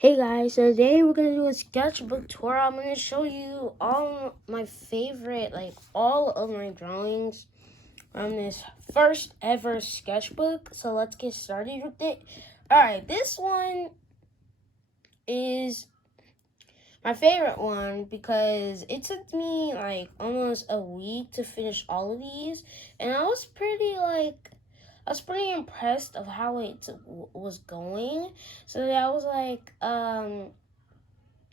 Hey guys, so today we're gonna do a sketchbook tour. I'm gonna show you all my favorite, all of my drawings from this first ever sketchbook. So let's get started with it. Alright, this one is my favorite one because it took me almost a week to finish all of these, and I was pretty impressed of how it was going. So I was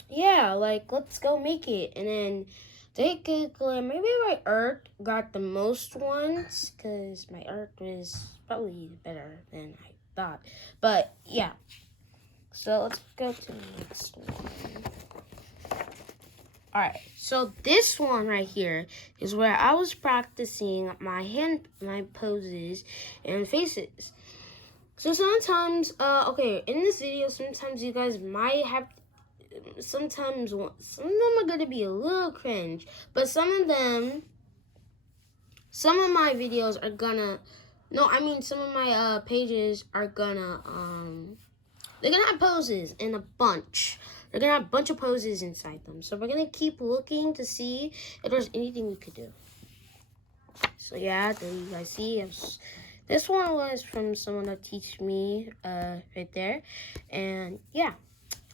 yeah, let's go make it. And then technically, maybe my art got the most ones because my art was probably better than I thought. But yeah, so let's go to the next one. Alright, so this one right here is where I was practicing my poses and faces. So sometimes, in this video, sometimes you guys might have some of them are gonna be a little cringe, but some of my videos are gonna, some of my pages are gonna, they're gonna have poses in a bunch. They're gonna have a bunch of poses inside them. So we're gonna keep looking to see if there's anything we could do. So yeah, there you guys see. This one was from someone that teach me right there, and yeah.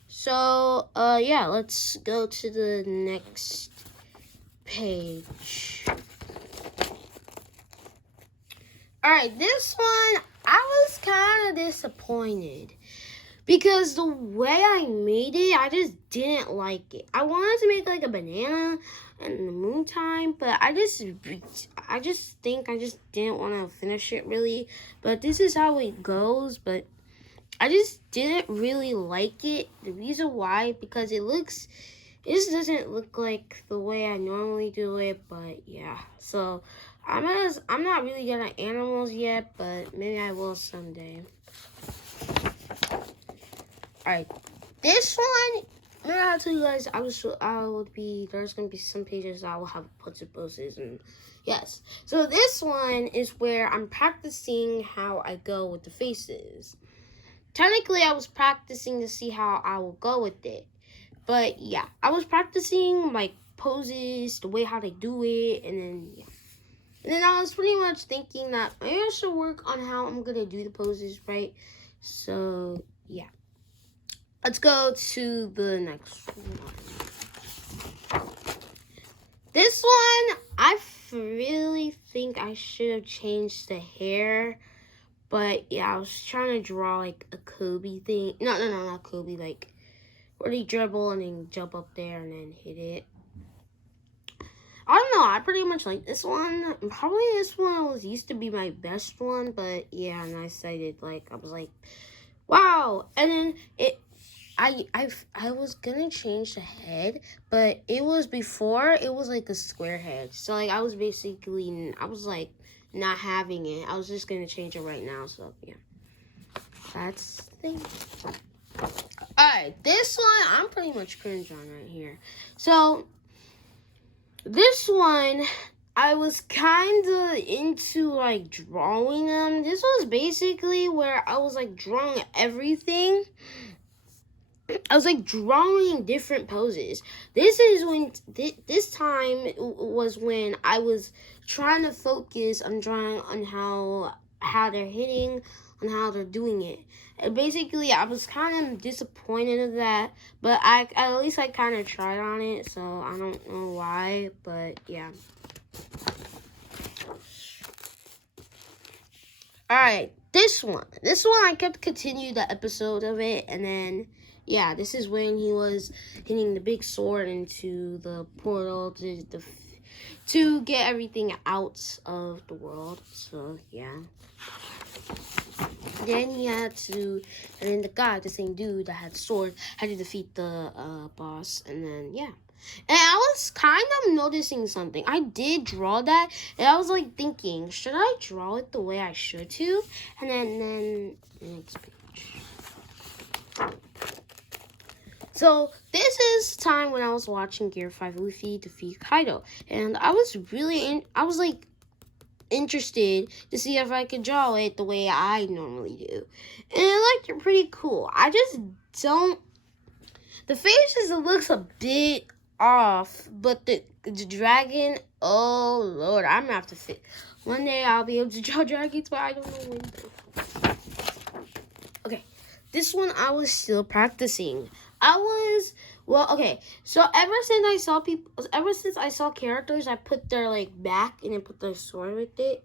So, yeah, let's go to the next page. Alright, this one, I was kind of disappointed because the way I made it, I just didn't like it. I wanted to make like a banana in the moon time, but I just think I just didn't want to finish it really. But this is how it goes, but I just didn't really like it. The reason why, because it just doesn't look like the way I normally do it, but yeah. So I'm not really good at animals yet, but maybe I will someday. Alright, this one, remember I told you guys there's gonna be some pages I will have puts and poses, and yes. So this one is where I'm practicing how I go with the faces. Technically, I was practicing to see how I will go with it. But yeah, I was practicing poses, the way how they do it, and then yeah. And then I was pretty much thinking that maybe I should work on how I'm gonna do the poses, right? So yeah. Let's go to the next one. This one, I really think I should have changed the hair. But yeah, I was trying to draw a Kobe thing. No, not Kobe. Where they dribble and then jump up there and then hit it. I don't know. I pretty much like this one. Probably this one used to be my best one, but yeah, and I decided I was like, wow. And then I was gonna change the head, but it was before it was like a square head. So I was not having it. I was just gonna change it right now. So yeah, that's the thing. Alright, this one I'm pretty much cringe on right here. So this one I was kind of into drawing them. This was basically where I was drawing everything. I was drawing different poses. This is when this time was when I was trying to focus on drawing on how they're hitting, on how they're doing it. And basically, I was kind of disappointed of that, but at least I kind of tried on it. So I don't know why, but yeah. All right, this one I kept continue the episode of it, and then. Yeah, this is when he was hitting the big sword into the portal to get everything out of the world. So yeah. Then and then the same dude that had sword, had to defeat the boss, and then yeah. And I was kind of noticing something. I did draw that, and I was thinking, should I draw it the way I should too? And then next page. So this is time when I was watching Gear 5 Luffy defeat Kaido, and I was interested to see if I could draw it the way I normally do, and I liked it pretty cool. I just don't The faces, it looks a bit off, but the dragon, oh Lord, I'm gonna have to fit. One day I'll be able to draw dragons, but I don't know when. Okay, this one I was still practicing. So ever since I saw characters, I put their like back and then put their sword with it.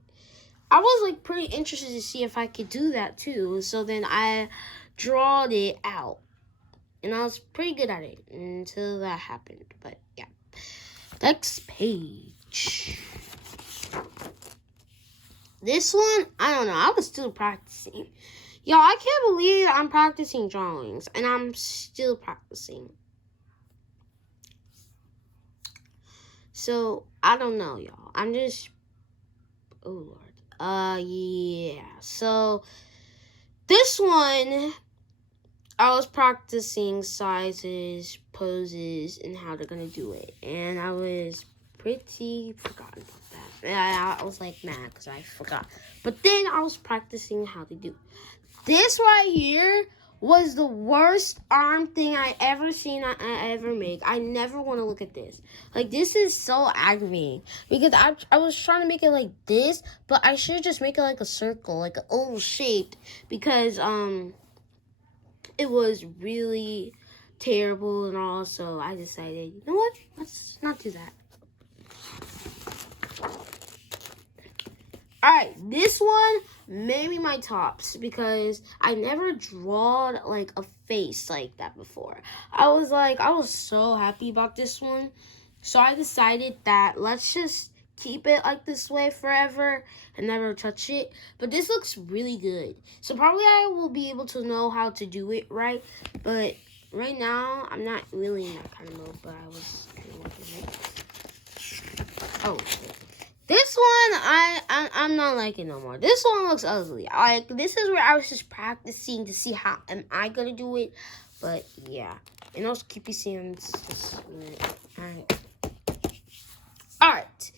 I was like pretty interested to see if I could do that too. So then I drawed it out. And I was pretty good at it until that happened. But yeah. Next page. This one, I don't know. I was still practicing. Y'all, I can't believe I'm practicing drawings. And I'm still practicing. So, I don't know, y'all. I'm just... Oh, Lord. Yeah. So, this one, I was practicing sizes, poses, and how they're gonna do it. And I was pretty forgotten about that. I was like mad because I forgot. But then I was practicing how to do it. This right here was the worst arm thing I ever seen I ever make. I never want to look at this. Like, this is so aggravating. Because I was trying to make it like this, but I should just make it like a circle, like an oval shaped. Because, it was really terrible and all, so I decided, you know what? Let's not do that. Alright, this one, maybe my tops, because I never drawn like a face like that before. I was so happy about this one. So I decided that let's just keep it like this way forever and never touch it. But this looks really good. So probably I will be able to know how to do it right. But right now, I'm not really in that kind of mode, but I was kind of working it. Oh, shit. This one, I'm not liking no more. This one looks ugly. Like, this is where I was just practicing to see how am I gonna do it. But yeah, and also keep you seeing this. Alright,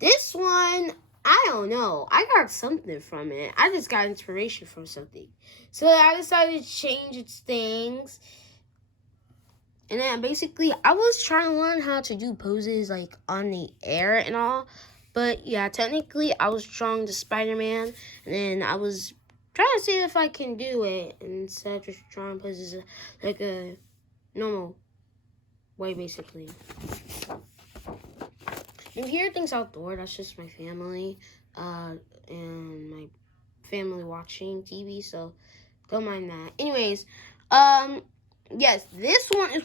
this one, I don't know. I got something from it. I just got inspiration from something. So I decided to change its things. And then basically, I was trying to learn how to do poses like on the air and all. But yeah, technically, I was drawing the Spider-Man. And then I was trying to see if I can do it instead of just drawing poses like a normal way, basically. And here, things outdoor, that's just my family. And my family watching TV, so don't mind that. Anyways, yes, this one is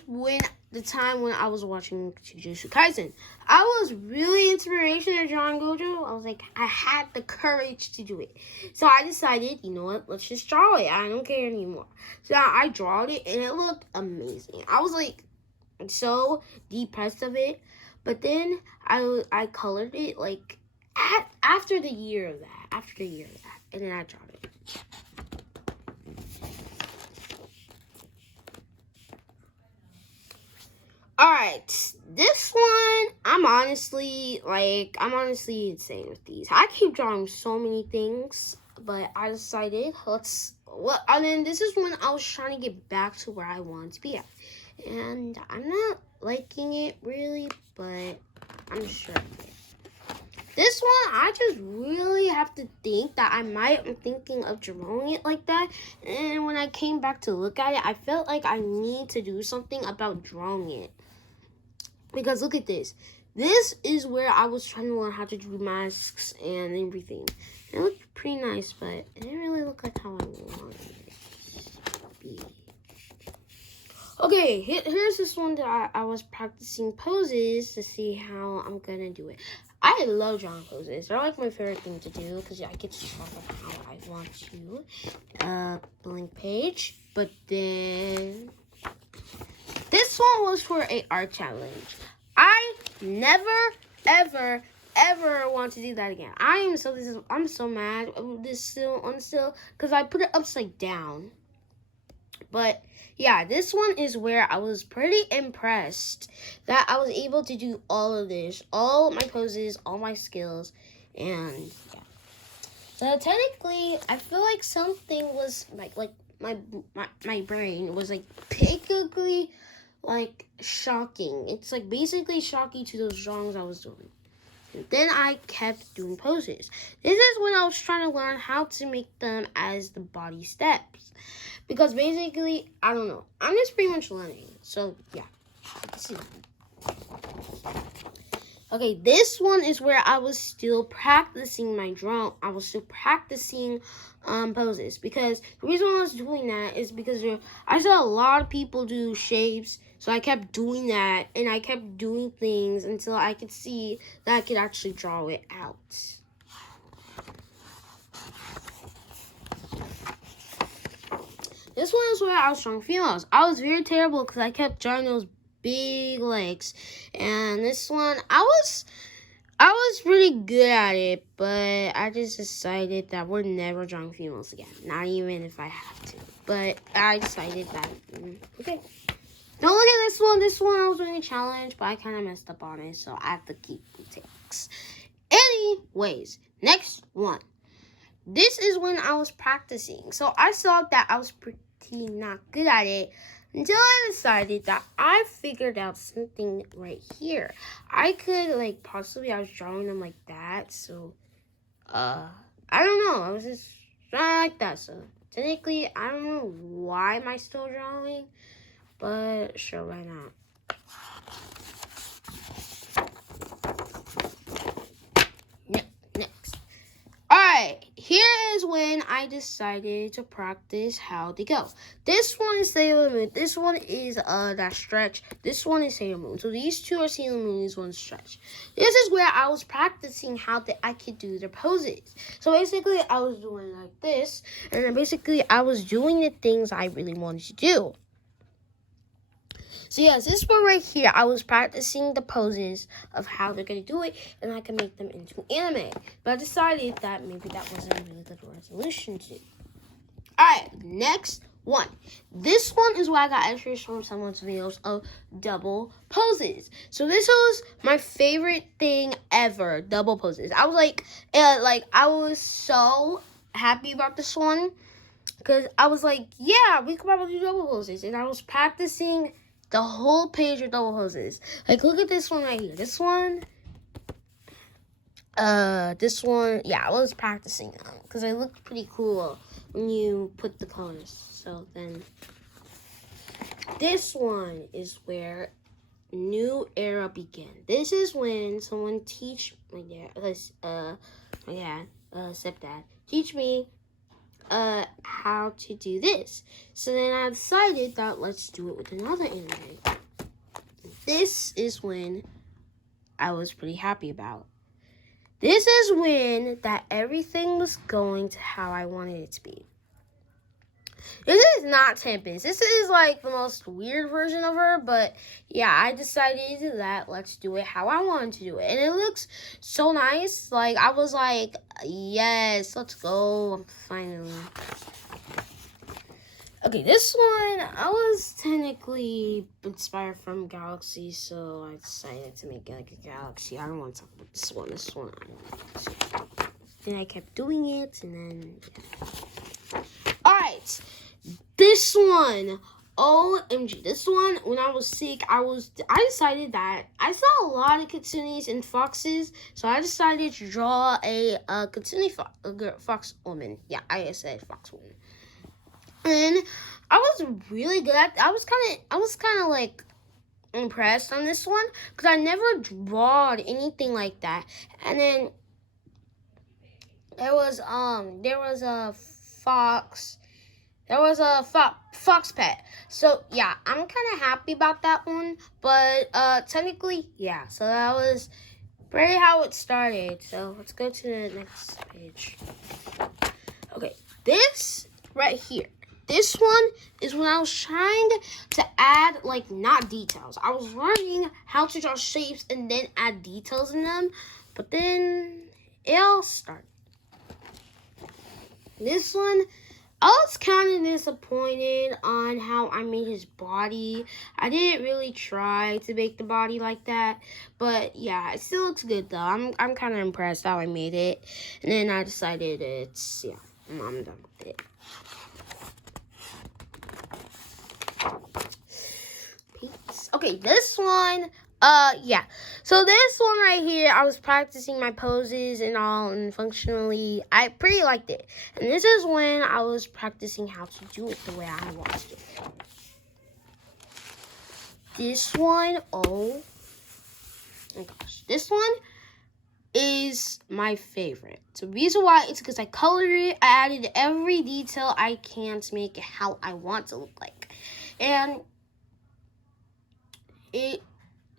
the time when I was watching Jujutsu Kaisen. I was really inspiration in drawing Gojo. I was like, I had the courage to do it. So I decided, you know what, let's just draw it. I don't care anymore. So I drawed it, and it looked amazing. I was like so depressed of it. But then I colored it like after the year of that. And then I draw it. Alright, this one, I'm honestly insane with these. I keep drawing so many things, but I decided, and then this is when I was trying to get back to where I wanted to be at. And I'm not liking it really, but I'm sure of it. This one, I just really have to think that I'm thinking of drawing it like that. And when I came back to look at it, I felt like I need to do something about drawing it. Because look at this. This is where I was trying to learn how to do masks and everything. It looked pretty nice, but it didn't really look like how I wanted it to be. Okay, here's this one that I was practicing poses to see how I'm gonna do it. I love drawing poses. They're like my favorite thing to do because I get to talk about how I want to. Blank page. But then this one was for a art challenge. I never, ever want to do that again. I'm so mad because I put it upside down. But yeah, this one is where I was pretty impressed that I was able to do all of this, all my poses, all my skills, and yeah. So technically, I feel like something was like my brain was like basically like shocking. It's like basically shocking to those drawings I was doing. And then I kept doing poses. This is when I was trying to learn how to make them as the body steps. Because basically, I don't know. I'm just pretty much learning. So yeah. Let's see. Okay, this one is where I was still practicing my drawing. I was still practicing poses, because the reason I was doing that is because I saw a lot of people do shapes, so I kept doing that, and I kept doing things until I could see that I could actually draw it out. This one is where I was drawing females. I was very terrible because I kept drawing those big legs, and this one I was pretty good at it, but I just decided that we're never drawing females again, not even if I have to. But I decided that okay, don't look at this one. This one I was doing a challenge, but I kind of messed up on it, so I have to keep the takes. Anyways, next one. This is when I was practicing, so I saw that I was pretty not good at it until I decided that I figured out something right here. I could possibly I was drawing them like that, so I don't know. I was just drawing like that. So technically, I don't know why am I still drawing, but sure, why not? Next. Alright, here is when I decided to practice how they go. This one is Sailor Moon. This one is that stretch. This one is Sailor Moon. So these two are Sailor Moon. This one's stretch. This is where I was practicing how I could do their poses. So basically, I was doing like this, and then basically I was doing the things I really wanted to do. So yes, this one right here, I was practicing the poses of how they're going to do it, and I can make them into anime. But I decided that maybe that wasn't a really good resolution to. Alright, next one. This one is where I got entries from someone's videos of double poses. So this was my favorite thing ever, double poses. I was I was so happy about this one, because I was like, yeah, we could probably do double poses. And I was practicing the whole page of double poses. Look at this one right here. This one, yeah, I was practicing them because it looked pretty cool when you put the colors. So then, this one is where new era began. This is when someone teach my stepdad teach me how to do this. So then I decided that let's do it with another anime. This is when I was pretty happy about. This is when that everything was going to how I wanted it to be. This is not Tempest. This is the most weird version of her, but yeah, I decided that let's do it how I wanted to do it. And it looks so nice. I was like, yes, let's go. Finally. Okay, this one, I was technically inspired from Galaxy, so I decided to make it a Galaxy. I don't want to talk about this one. This one, I don't want to. Then I kept doing it, and then, yeah. Alright, this one, OMG, this one, when I was sick, I decided that I saw a lot of kitsunes and foxes, so I decided to draw a kitsune fox woman. Yeah, I said fox woman. And I was really good at. I was kind of impressed on this one because I never drawed anything like that. And then there was a fox. There was a fox pet. So yeah, I'm kind of happy about that one. But technically, yeah. So that was pretty how it started. So let's go to the next page. Okay, this right here. This one is when I was trying to add, not details. I was learning how to draw shapes and then add details in them. But then it all started. This one, I was kind of disappointed on how I made his body. I didn't really try to make the body like that. But yeah, it still looks good though. I'm kind of impressed how I made it. And then I decided I'm done with it. Okay, this one, yeah. So this one right here, I was practicing my poses and all, and functionally, I pretty liked it. And this is when I was practicing how to do it the way I watched it. This one, oh my gosh, this one is my favorite. So the reason why is because I colored it, I added every detail I can to make it how I want to look like. And it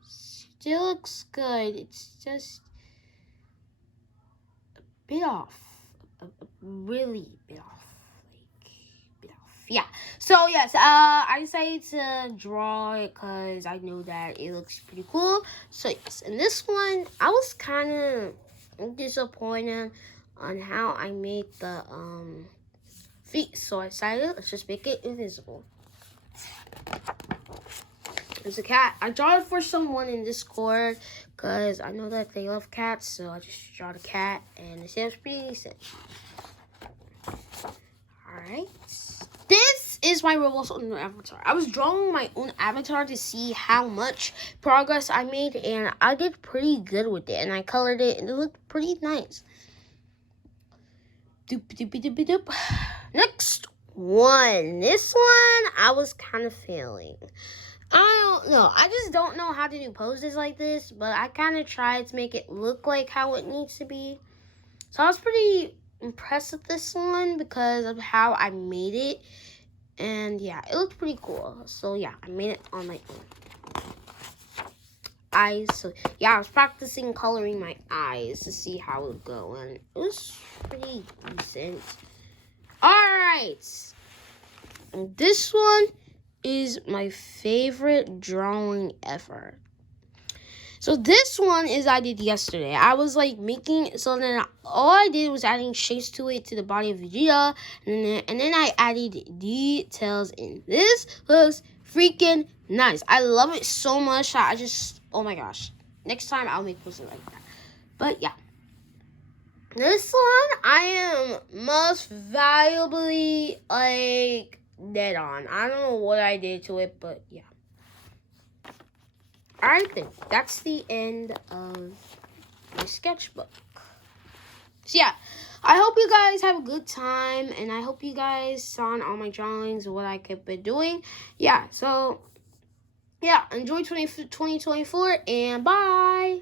still looks good. It's just a bit off. A really bit off. Yeah. So yes, I decided to draw it because I know that it looks pretty cool. So yes, and this one I was kind of disappointed on how I made the feet. So I decided let's just make it invisible. There's a cat. I draw it for someone in Discord because I know that they love cats. So I just draw the cat, and it seems pretty decent. All right. This is my Roblox own avatar. I was drawing my own avatar to see how much progress I made, and I did pretty good with it. And I colored it, and it looked pretty nice. Doop, doop, doop, doop. Next one. This one, I was kind of failing. I don't know. I just don't know how to do poses like this, but I kind of tried to make it look like how it needs to be. So I was pretty impressed with this one because of how I made it. And yeah, it looked pretty cool. So yeah, I made it on my own. Eyes. So yeah, I was practicing coloring my eyes to see how it would go, and it was pretty decent. Alright. And this one is my favorite drawing ever. So this one is I did yesterday. I was like making, so then all I did was adding shapes to it to the body of Vegeta, and then I added details in. This looks freaking nice. I love it so much that I just, oh my gosh. Next time I'll make something like that. But yeah. This one I am most valuably like dead on. I don't know what I did to it, but yeah. Alright then, that's the end of my sketchbook. So yeah, I hope you guys have a good time, and I hope you guys saw all my drawings and what I kept doing. Yeah, so yeah, enjoy 2024, and bye!